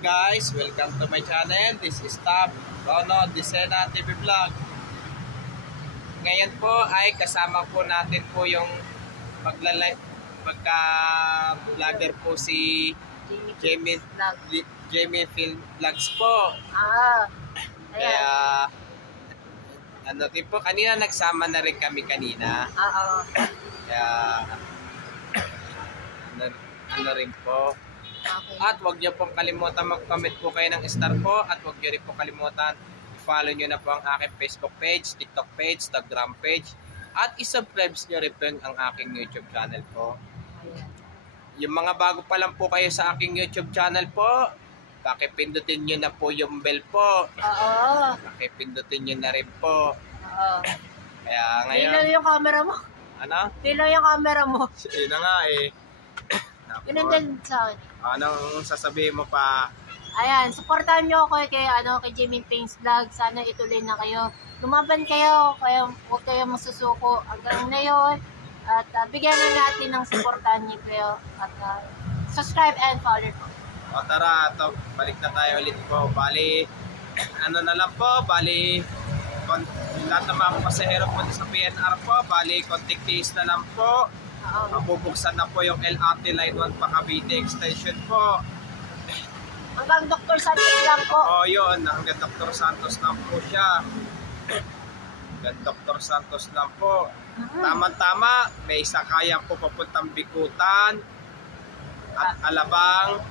guys, welcome to my channel. This is Tab Rono Disena TV Vlog. Ngayon po ay kasama po natin po yung pagka-vlogger po si Jamie Film Vlogs po. Kaya ano din po, kanina nagsama na rin kami kanina. Kaya ano rin po. Okay. At huwag niyo pong kalimutan mag-comment po kayo ng star po. At huwag niyo rin po kalimutan i-follow niyo na po ang aking Facebook page, TikTok page, Instagram page. At i-subscribe niyo rin po ang aking YouTube channel po. Yung mga bago pa lang po kayo sa aking YouTube channel po, pakipindutin niyo na po yung bell po. Pakipindutin niyo na rin po. Kaya ngayon... Dilo yung camera mo. Ano? Dilo yung camera mo. Yun na nga eh. Yun din sa akin. Anong sasabihin mo pa? Ayan, supportahan nyo ako kay Jamie Pings Vlog. Sana ituloy na kayo. Lumaban kayo, huwag kayo masusuko hanggang ngayon. At bigyan na natin ng supportahan niyo kayo. At subscribe and follow po. O tara, balik na tayo ulit po. Bali, ano na lang po, bali, lahat ng mga pasahero po sa PNR po, bali, konting tiis na lang po. Mabubuksan na po yung LRT Line 1 Cavite Extension po. Hanggang Dr. Santos lang po. Yun, hanggang Dr. Santos lang po siya. Hanggang Dr. Santos lang po. Tama-tama, may sakayan po papuntang Bikutan at Alabang.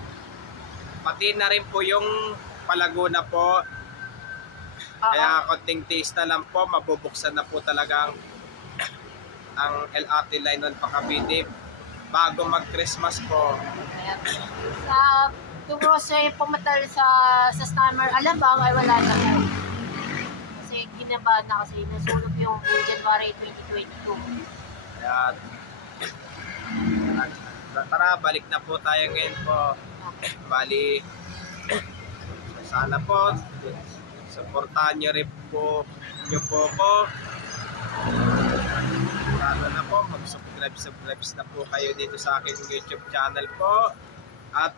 Pati na rin po yung Palaguna po. Kaya konting tiis na lang po, mabubuksan na po talagang ang LRT Line 1 Cavite bago mag-Christmas po. Kung kasi pumatal sa scammer, Alabang ay wala na po. Kasi ginabahan na kasi nasulog yung January 2022. Kaya tara, balik na po tayo ngayon po. Bali, sana po supportahan nyo rin po nyo po ko. Sana na po, mag-subscribe na po kayo dito sa aking YouTube channel po. At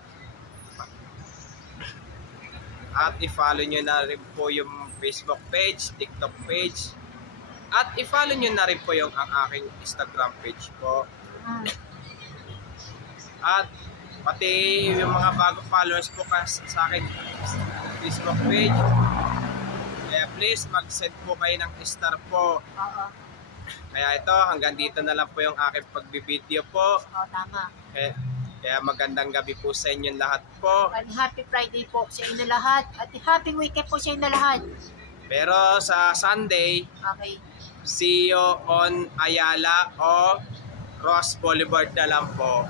i-follow nyo na rin po yung Facebook page, TikTok page. At i-follow nyo na rin po yung ang aking Instagram page po. At pati yung mga bagong followers po sa akin Facebook page. Kaya please mag-send po kayo ng star po. Kaya ito, hanggang dito na lang po yung aking pagbibideo po. Tama. Kaya magandang gabi po sa inyo lahat po. And happy Friday po sa inyo lahat. At happy weekend po sa inyo lahat. Pero sa Sunday, see you on Ayala o Ross Boulevard na lang po.